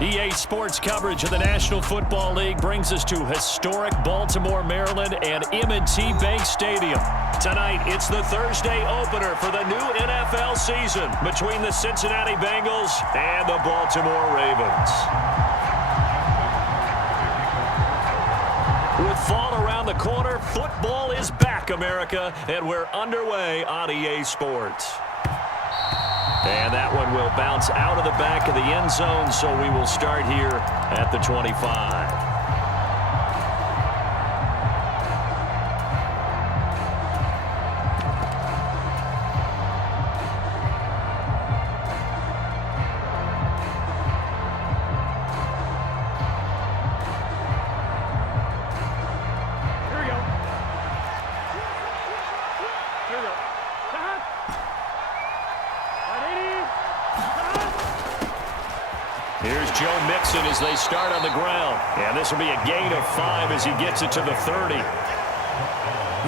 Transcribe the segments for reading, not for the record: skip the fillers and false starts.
EA Sports coverage of the National Football League brings us to historic Baltimore, Maryland and M&T Bank Stadium. Tonight, it's the Thursday opener for the new NFL season between the Cincinnati Bengals and the Baltimore Ravens. With fall around the corner, football is back, America, and we're underway on EA Sports. And that one will bounce out of the back of the end zone, so we will start here at the 25. Here's Joe Mixon as they start on the ground. And this will be a gain of 5 as he gets it to the 30.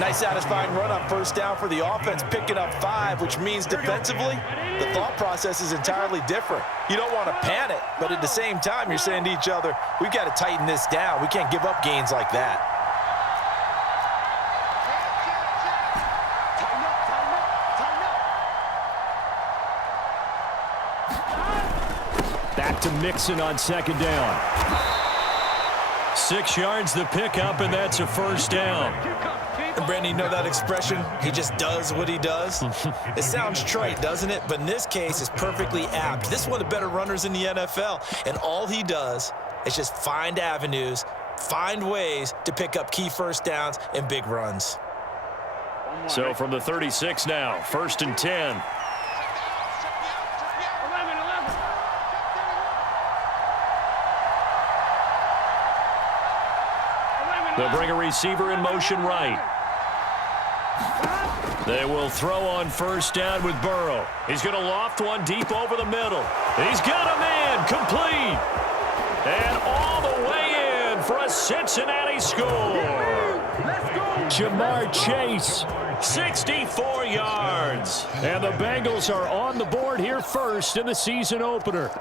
Nice satisfying run on first down for the offense, picking up 5, which means defensively, the thought process is entirely different. You don't want to panic, but at the same time, you're saying to each other, we've got to tighten this down. We can't give up gains like that. Back to Mixon on second down. 6 yards the pickup, and that's a first down. And Brandon, you know that expression? He just does what he does. It sounds trite, doesn't it? But in this case, it's perfectly apt. This is one of the better runners in the NFL, and all he does is just find avenues, find ways to pick up key first downs and big runs. So from the 36 now, 1st and 10. They'll bring a receiver in motion right. They will throw on first down with Burrow. He's going to loft one deep over the middle. He's got a man complete. And all the way in for a Cincinnati score. Jamar Chase, 64 yards. And the Bengals are on the board here first in the season opener.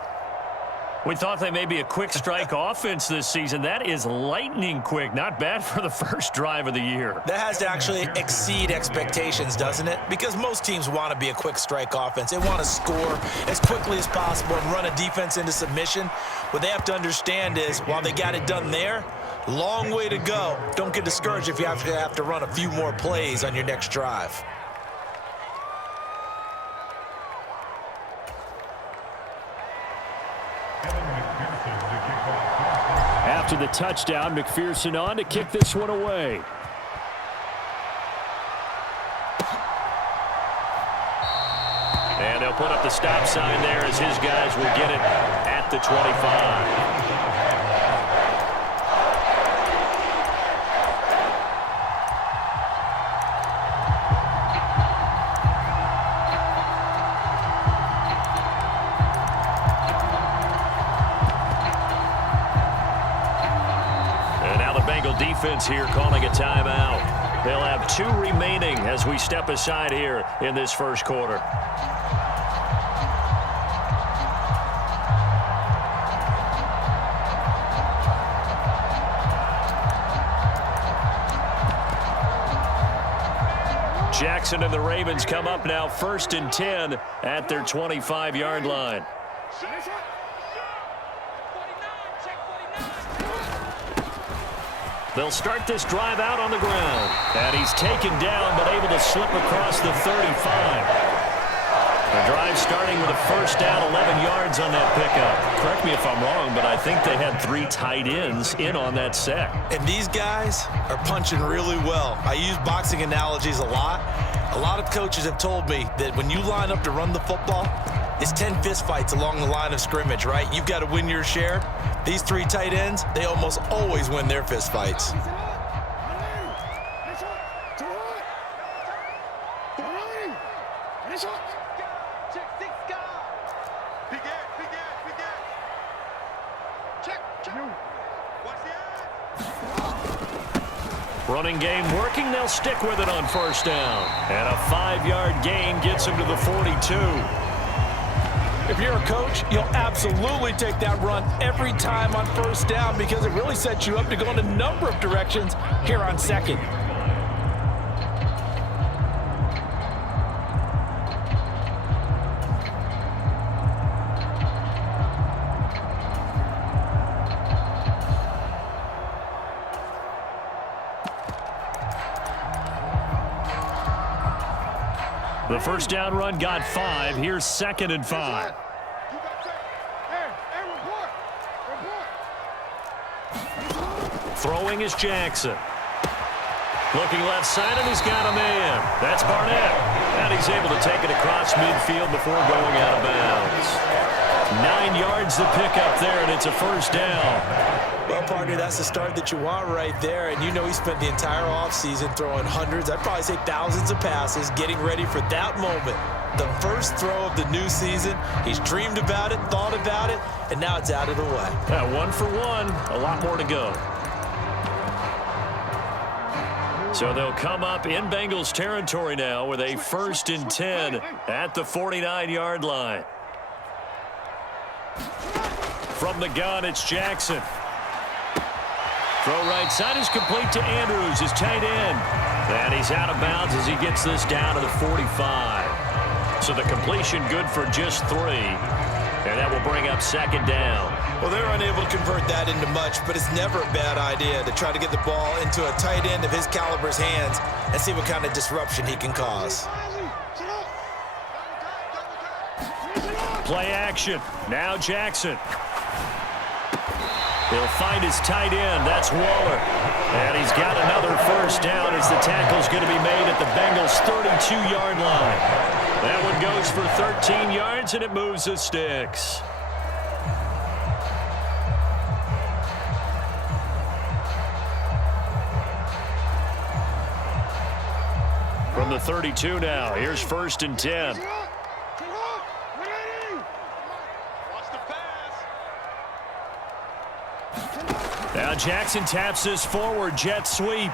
We thought they may be a quick strike offense this season. That is lightning quick. Not bad for the first drive of the year. That has to actually exceed expectations, doesn't it? Because most teams want to be a quick strike offense. They want to score as quickly as possible and run a defense into submission. What they have to understand is, while they got it done there, long way to go. Don't get discouraged if you have to run a few more plays on your next drive. After the touchdown, McPherson on to kick this one away. And they'll put up the stop sign there as his guys will get it at the 25. Defense here calling a timeout. They'll have 2 remaining as we step aside here in this first quarter. Jackson and the Ravens come up now 1st and 10 at their 25-yard line. They'll start this drive out on the ground. And he's taken down, but able to slip across the 35. The drive starting with a first down, 11 yards on that pickup. Correct me if I'm wrong, but I think they had 3 tight ends in on that set. And these guys are punching really well. I use boxing analogies a lot. A lot of coaches have told me that when you line up to run the football, it's 10 fistfights along the line of scrimmage, right? You've got to win your share. These 3 tight ends, they almost always win their fistfights. Running game working. They'll stick with it on first down. And a 5-yard gain gets him to the 42. If you're a coach, you'll absolutely take that run every time on first down because it really sets you up to go in a number of directions here on second. The first down run got 5. Here's 2nd and 5. Throwing is Jackson. Looking left side, and he's got a man. That's Barnett. And he's able to take it across midfield before going out of bounds. 9 yards to pick up there, and it's a first down. Well, partner, that's the start that you want right there. And you know he spent the entire offseason throwing hundreds, I'd probably say thousands of passes, getting ready for that moment. The first throw of the new season. He's dreamed about it, thought about it, and now it's out of the way. Yeah, 1 for 1. A lot more to go. So they'll come up in Bengals territory now with a 1st and 10 at the 49-yard line. From the gun, it's Jackson. Throw right side is complete to Andrews, his tight end. And he's out of bounds as he gets this down to the 45. So the completion good for just 3. And that will bring up 2nd down. Well, they're unable to convert that into much, but it's never a bad idea to try to get the ball into a tight end of his caliber's hands and see what kind of disruption he can cause. Play action. Now Jackson. He'll find his tight end. That's Waller. And he's got another first down as the tackle's going to be made at the Bengals' 32-yard line. That one goes for 13 yards, and it moves the sticks. From the 32 now, here's 1st and 10. Now Jackson taps this forward jet sweep.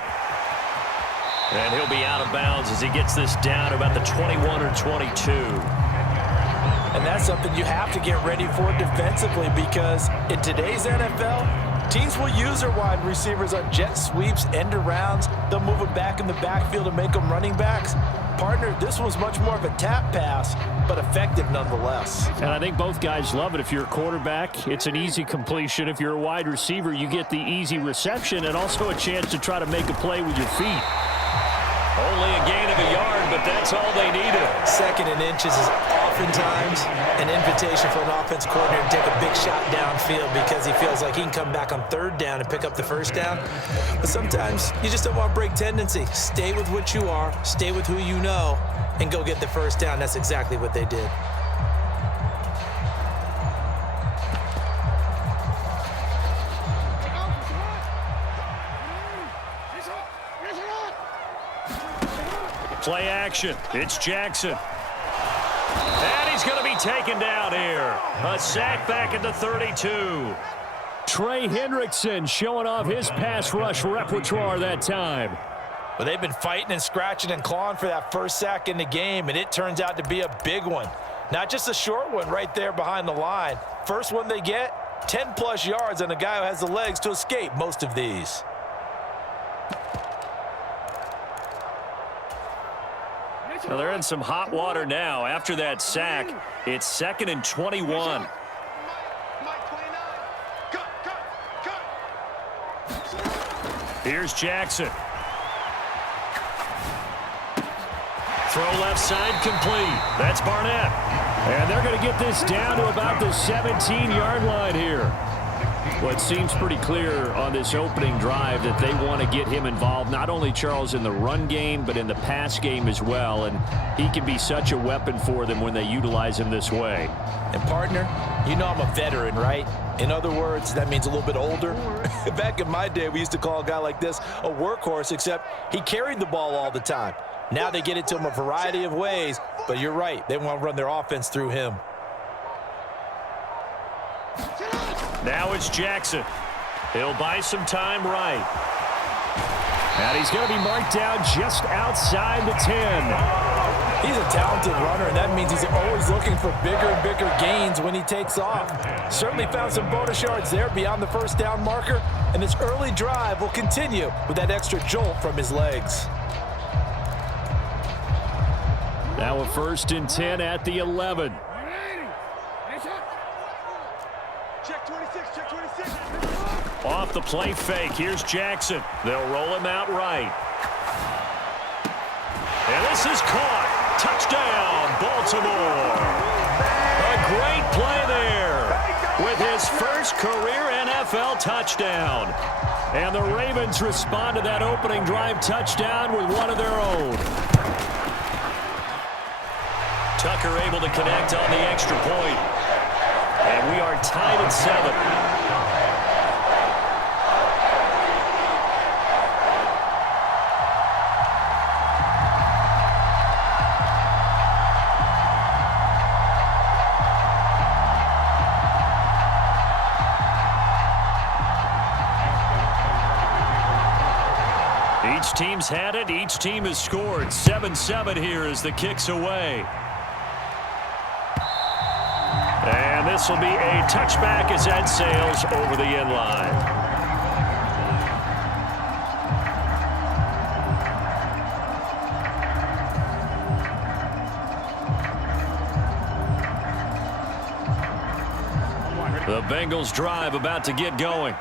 And he'll be out of bounds as he gets this down to about the 21 or 22. And that's something you have to get ready for defensively because in today's NFL, teams will use their wide receivers on jet sweeps, end arounds. They'll move them back in the backfield to make them running backs. Partner, this was much more of a tap pass, but effective nonetheless. And I think both guys love it. If you're a quarterback, it's an easy completion. If you're a wide receiver, you get the easy reception and also a chance to try to make a play with your feet. Only a gain of a yard, but that's all they needed. 2nd and inches is oftentimes an invitation for an offense coordinator to take a big shot downfield because he feels like he can come back on 3rd down and pick up the first down. But sometimes you just don't want to break tendency. Stay with what you are, stay with who you know, and go get the first down. That's exactly what they did. Play action. It's Jackson. And he's going to be taken down here. A sack back at the 32. Trey Hendrickson showing off his pass rush repertoire that time. Well, they've been fighting and scratching and clawing for that first sack in the game, and it turns out to be a big one. Not just a short one right there behind the line. First one they get, 10-plus yards on a guy who has the legs to escape most of these. Well, they're in some hot water now. After that sack, it's 2nd and 21. Here's Jackson. Throw left side complete. That's Barnett. And they're going to get this down to about the 17-yard line here. Well, it seems pretty clear on this opening drive that they want to get him involved, not only, Charles, in the run game, but in the pass game as well. And he can be such a weapon for them when they utilize him this way. And, partner, you know I'm a veteran, right? In other words, that means a little bit older. Back in my day, we used to call a guy like this a workhorse, except he carried the ball all the time. Now they get it to him a variety of ways, but you're right. They want to run their offense through him. Now it's Jackson. He'll buy some time right. And he's going to be marked down just outside the 10. He's a talented runner, and that means he's always looking for bigger and bigger gains when he takes off. Certainly found some bonus yards there beyond the first down marker, and this early drive will continue with that extra jolt from his legs. Now a 1st and 10 at the 11. Check 26, check 26. Off the play fake, here's Jackson. They'll roll him out right. And this is caught. Touchdown, Baltimore. A great play there with his first career NFL touchdown. And the Ravens respond to that opening drive touchdown with one of their own. Tucker able to connect on the extra point. And we are tied at 7. Each team's had it. Each team has scored. 7-7 here as the kick's away. And this will be a touchback as that sails over the end line. The Bengals drive about to get going.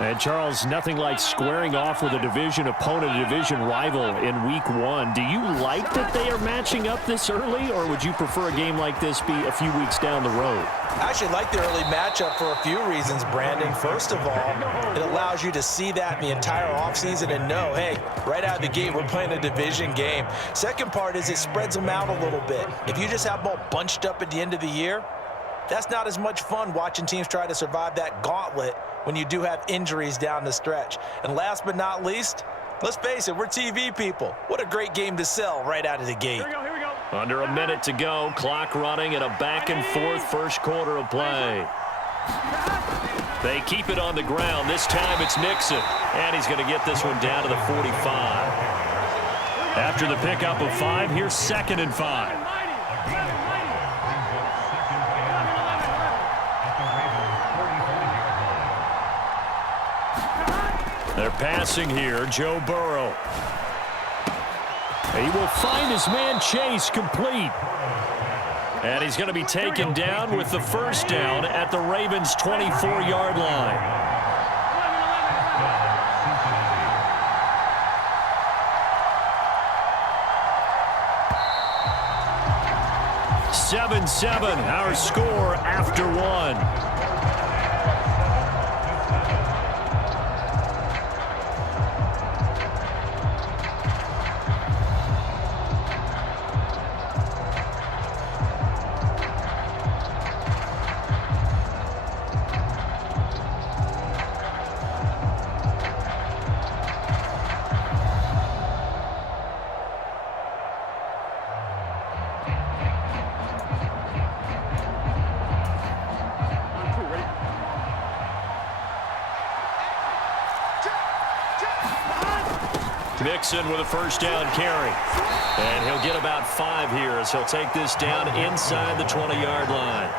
And, Charles, nothing like squaring off with a division opponent, a division rival in Week 1. Do you like that they are matching up this early, or would you prefer a game like this be a few weeks down the road? I actually like the early matchup for a few reasons, Brandon. First of all, it allows you to see that in the entire offseason and know, hey, right out of the gate, we're playing a division game. Second part is it spreads them out a little bit. If you just have them all bunched up at the end of the year, that's not as much fun watching teams try to survive that gauntlet when you do have injuries down the stretch. And last but not least, let's face it, we're TV people. What a great game to sell right out of the gate. Here we go. Under a minute to go, clock running, and a back-and-forth first quarter of play. They keep it on the ground. This time it's Nixon, and he's going to get this one down to the 45. After the pickup of 5, here's 2nd and 5. They're passing here, Joe Burrow. He will find his man Chase complete. And he's going to be taken down with the first down at the Ravens' 24-yard line. 7-7, our score after 1. Nixon with a first down carry. And he'll get about 5 here as he'll take this down inside the 20-yard line.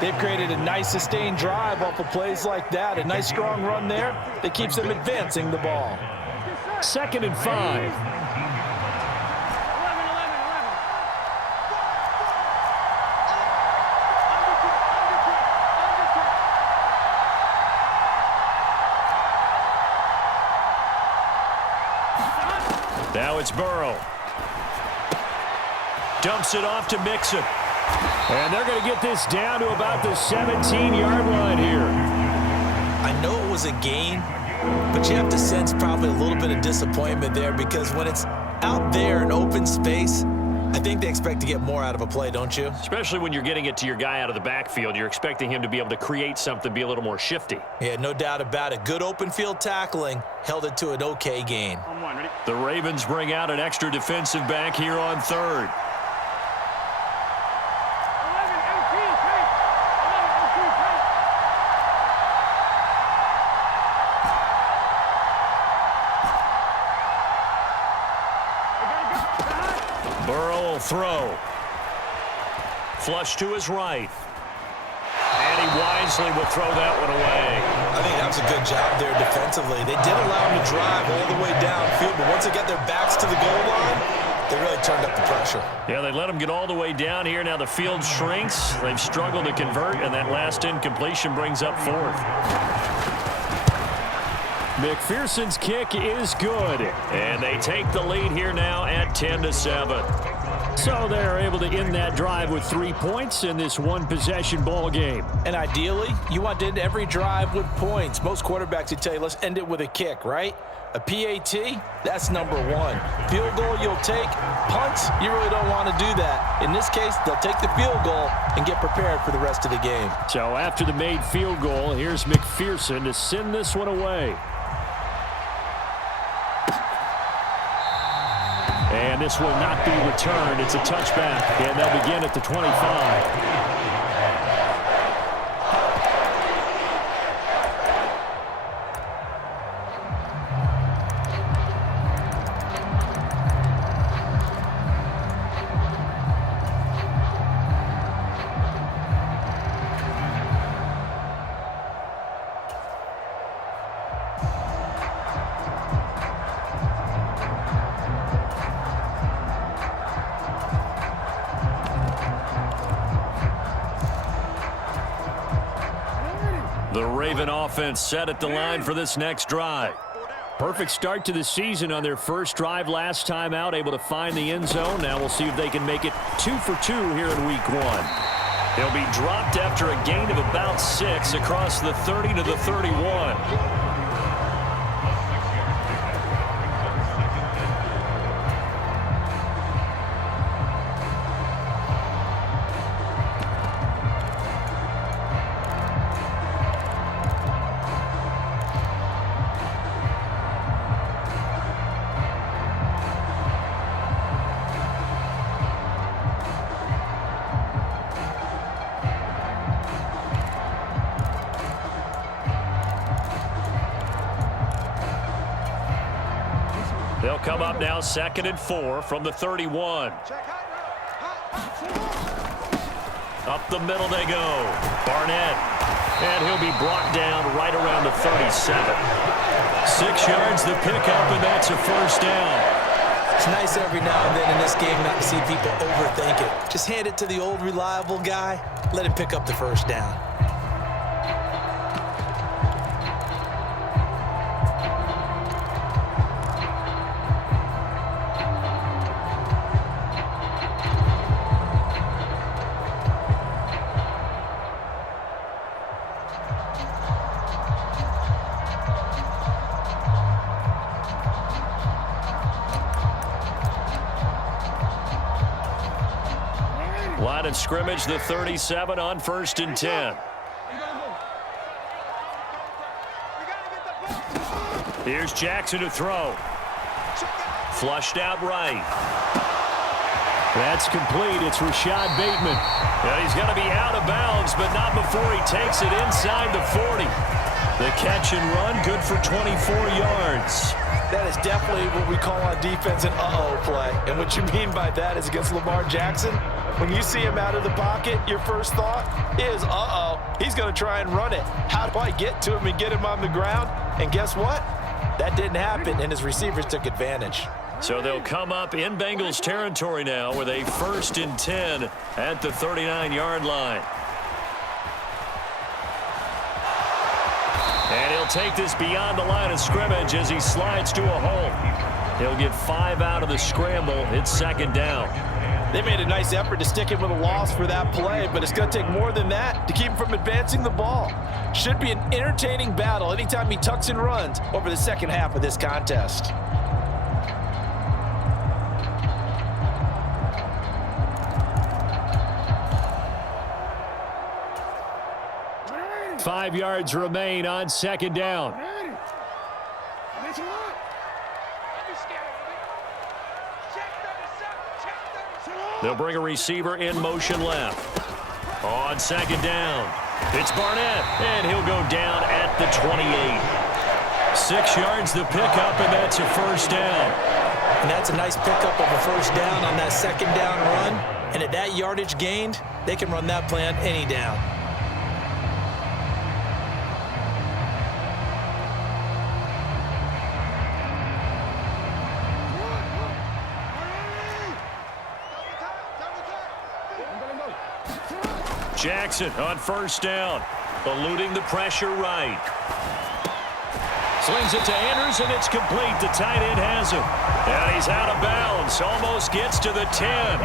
They've created a nice sustained drive off of plays like that. A nice strong run there that keeps them advancing the ball. 2nd and 5. Now it's Burrow. Dumps it off to Mixon. And they're going to get this down to about the 17-yard line here. I know it was a gain, but you have to sense probably a little bit of disappointment there because when it's out there in open space, I think they expect to get more out of a play, don't you? Especially when you're getting it to your guy out of the backfield. You're expecting him to be able to create something, be a little more shifty. Yeah, no doubt about it. Good open field tackling held it to an okay gain. The Ravens bring out an extra defensive back here on 3rd. Burrow will throw. Flush to his right. And he wisely will throw that one away. I think that was a good job there defensively. They did allow him to drive all the way downfield, but once they got their backs to the goal line, they really turned up the pressure. Yeah, they let him get all the way down here. Now the field shrinks. They've struggled to convert, and that last incompletion brings up fourth. McPherson's kick is good, and they take the lead here now at 10-7. So they're able to end that drive with 3 points in this one-possession ball game. And ideally, you want to end every drive with points. Most quarterbacks would tell you, let's end it with a kick, right? A PAT, that's number one. Field goal you'll take. Punts, you really don't want to do that. In this case, they'll take the field goal and get prepared for the rest of the game. So after the made field goal, here's McPherson to send this one away. And this will not be returned. It's a touchback, and they'll begin at the 25. The Raven offense set at the line for this next drive. Perfect start to the season on their first drive last time out, able to find the end zone. Now we'll see if they can make it 2 for 2 here in week 1. They'll be dropped after a gain of about 6 across the 30 to the 31. They'll come up now 2nd and 4 from the 31. Up the middle they go. Barnett. And he'll be brought down right around the 37. 6 yards the pickup, and that's a first down. It's nice every now and then in this game not to see people overthink it. Just hand it to the old reliable guy. Let him pick up the first down. Line of scrimmage, the 37 on 1st and 10. Here's Jackson to throw. Flushed out right. That's complete. It's Rashad Bateman. And he's going to be out of bounds, but not before he takes it inside the 40. The catch and run, good for 24 yards. That is definitely what we call on defense an uh-oh play. And what you mean by that is against Lamar Jackson, when you see him out of the pocket, your first thought is, uh-oh, he's going to try and run it. How do I get to him and get him on the ground? And guess what? That didn't happen, and his receivers took advantage. So they'll come up in Bengals territory now with a 1st and 10 at the 39-yard line. And he'll take this beyond the line of scrimmage as he slides to a hole. He'll get 5 out of the scramble. It's 2nd down. They made a nice effort to stick him with a loss for that play, but it's going to take more than that to keep him from advancing the ball. Should be an entertaining battle anytime he tucks and runs over the second half of this contest. Five yards remain on 2nd down. They'll bring a receiver in motion left. On 2nd down, it's Barnett, and he'll go down at the 28. 6 yards the pickup, and that's a first down. And that's a nice pickup of a first down on that second down run. And at that yardage gained, they can run that play on any down. Jackson on first down, eluding the pressure right. Slings it to Anders, and it's complete. The tight end has him. And he's out of bounds. Almost gets to the 10.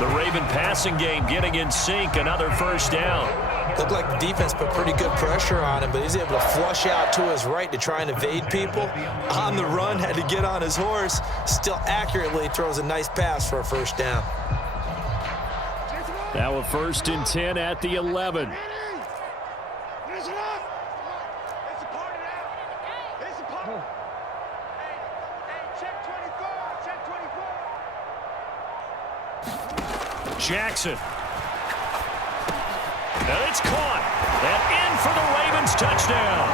The Raven passing game getting in sync. Another first down. Looked like the defense put pretty good pressure on him, but he's able to flush out to his right to try and evade people. On the run, had to get on his horse. Still accurately throws a nice pass for a first down. Now a 1st and 10 at the 11. Jackson. And it's caught. And in for the Ravens touchdown.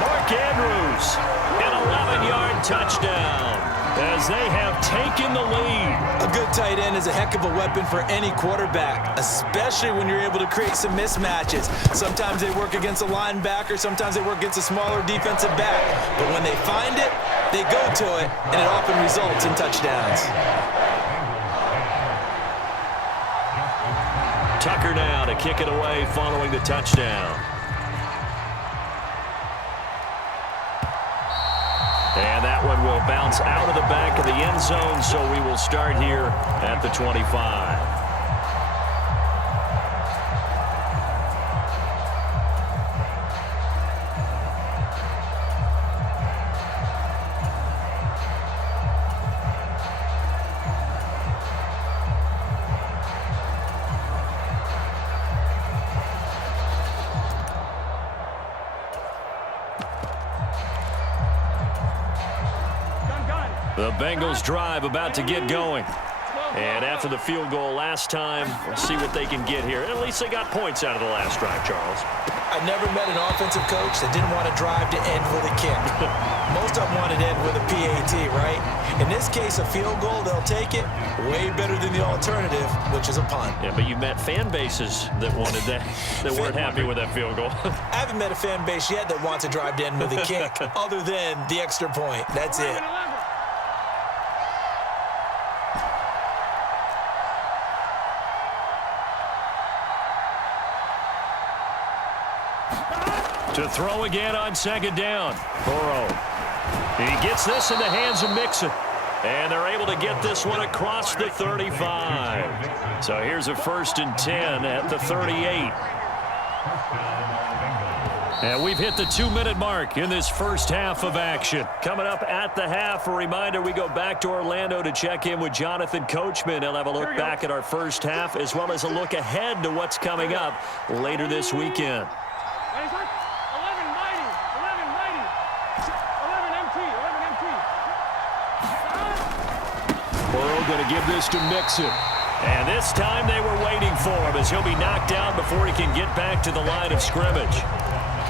Mark Andrews, an 11-yard touchdown as they have taken the lead. A good tight end is a heck of a weapon for any quarterback, especially when you're able to create some mismatches. Sometimes they work against a linebacker, sometimes they work against a smaller defensive back. But when they find it, they go to it, and it often results in touchdowns. Tucker now to kick it away following the touchdown. And that one will bounce out of the back of the end zone, so we will start here at the 25. The Bengals drive about to get going. And after the field goal last time, we'll see what they can get here. At least they got points out of the last drive, Charles. I never met an offensive coach that didn't want to drive to end with a kick. Most of them wanted to end with a PAT, right? In this case, a field goal, they'll take it. Way better than the alternative, which is a punt. Yeah, but you've met fan bases that wanted that, that weren't happy with that field goal. I haven't met a fan base yet that wants to drive to end with a kick, other than the extra point. That's it. To throw again on second down. Burrow. He gets this in the hands of Mixon. And they're able to get this one across the 35. So here's a 1st and 10 at the 38. And we've hit the 2-minute mark in this first half of action. Coming up at the half, a reminder, we go back to Orlando to check in with Jonathan Coachman. He'll have a look back at our first half as well as a look ahead to what's coming up later this weekend. Burrow going to give this to Mixon. And this time they were waiting for him as he'll be knocked down before he can get back to the line of scrimmage.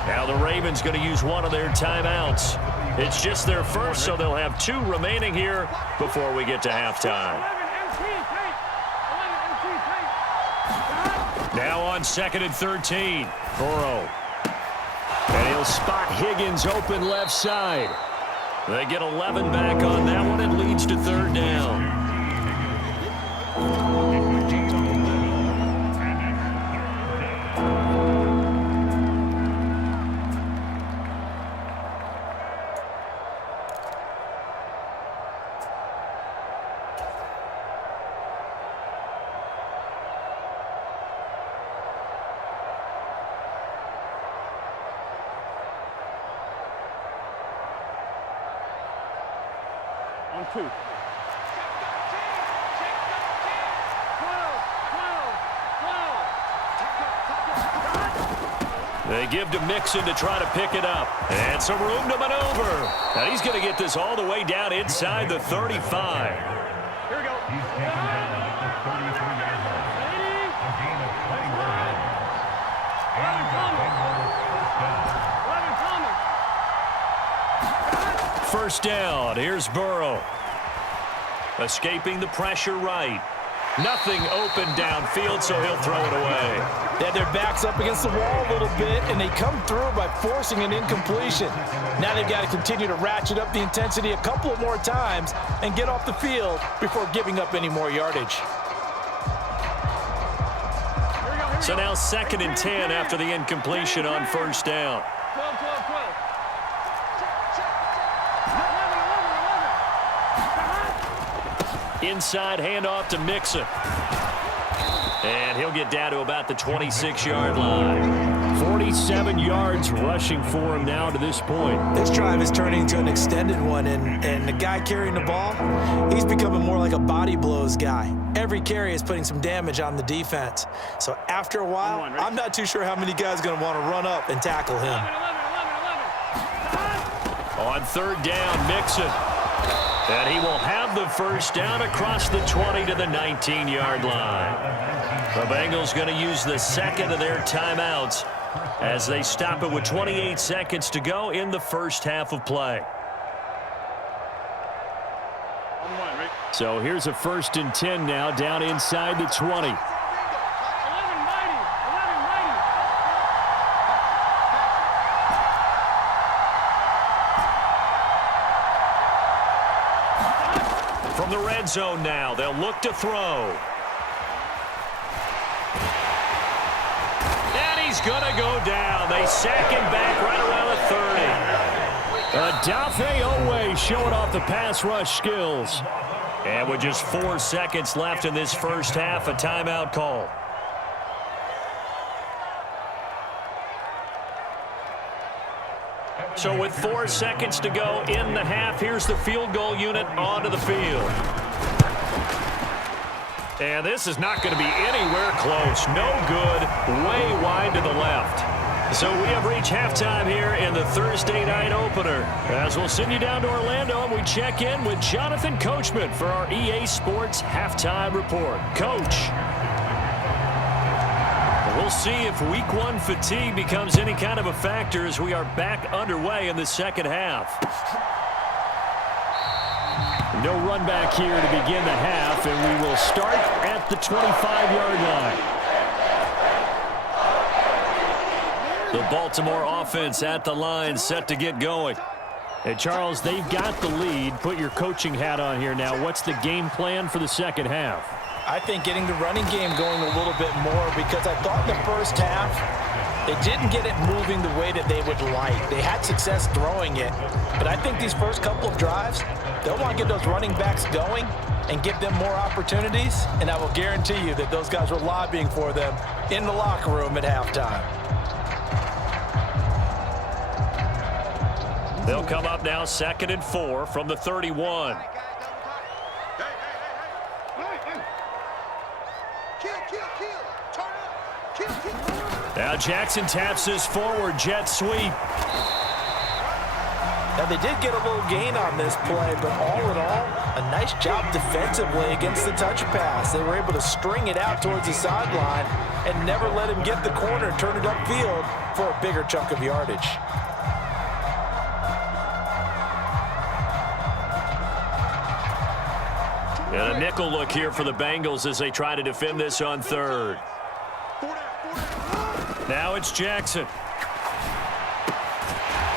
Now the Ravens going to use one of their timeouts. It's just their first, so they'll have 2 remaining here before we get to halftime. Now on 2nd and 13. Burrow. And he'll spot Higgins open left side. They get 11 back on that one. It leads to 3rd down. On 2. They give to Mixon to try to pick it up. And some room to maneuver. And he's going to get this all the way down inside the 35. Here we go. first down. Here's Burrow. Escaping the pressure right. Nothing open downfield, so he'll throw it away. They had their backs up against the wall a little bit, and they come through by forcing an incompletion. Now they've got to continue to ratchet up the intensity a couple of more times and get off the field before giving up any more yardage. So now 2nd and 10 after the incompletion on first down. 12. Inside handoff to Mixon. And he'll get down to about the 26-yard line. 47 yards rushing for him now to this point. This drive is turning into an extended one, and the guy carrying the ball, he's becoming more like a body blows guy. Every carry is putting some damage on the defense. So after a while, I'm not too sure how many guys are going to want to run up and tackle him. On 3rd down, Mixon. And he will have the first down across the 20 to the 19-yard line. The Bengals going to use the 2nd of their timeouts as they stop it with 28 seconds to go in the first half of play. So here's a 1st and 10 now down inside the 20. From the red zone now, they'll look to throw. And he's going to go down. They sack him back right around the 30. Odafe Oweh showing off the pass rush skills. And with just 4 seconds left in this first half, a timeout call. So with 4 seconds to go in the half, here's the field goal unit onto the field. And this is not going to be anywhere close. No good. Way wide to the left. So we have reached halftime here in the Thursday night opener. As we'll send you down to Orlando, and we check in with Jonathan Coachman for our EA Sports Halftime Report. Coach. We'll see if week 1 fatigue becomes any kind of a factor as we are back underway in the second half. No run back here to begin the half, and we will start at the 25-yard line. The Baltimore offense at the line, set to get going. And Charles, they've got the lead. Put your coaching hat on here now. What's the game plan for the second half? I think getting the running game going a little bit more, because I thought in the first half they didn't get it moving the way that they would like. They had success throwing it, but I think these first couple of drives, they'll want to get those running backs going and give them more opportunities, and I will guarantee you that those guys were lobbying for them in the locker room at halftime. They'll come up now 2nd and 4 from the 31. Now Jackson taps his forward jet sweep. Now they did get a little gain on this play, but all in all, a nice job defensively against the touch pass. They were able to string it out towards the sideline and never let him get the corner, turn it upfield for a bigger chunk of yardage. And a nickel look here for the Bengals as they try to defend this on 3rd. Now it's Jackson.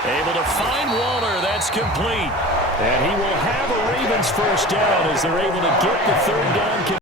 Able to find Waller. That's complete. And he will have a Ravens first down as they're able to get the 3rd down.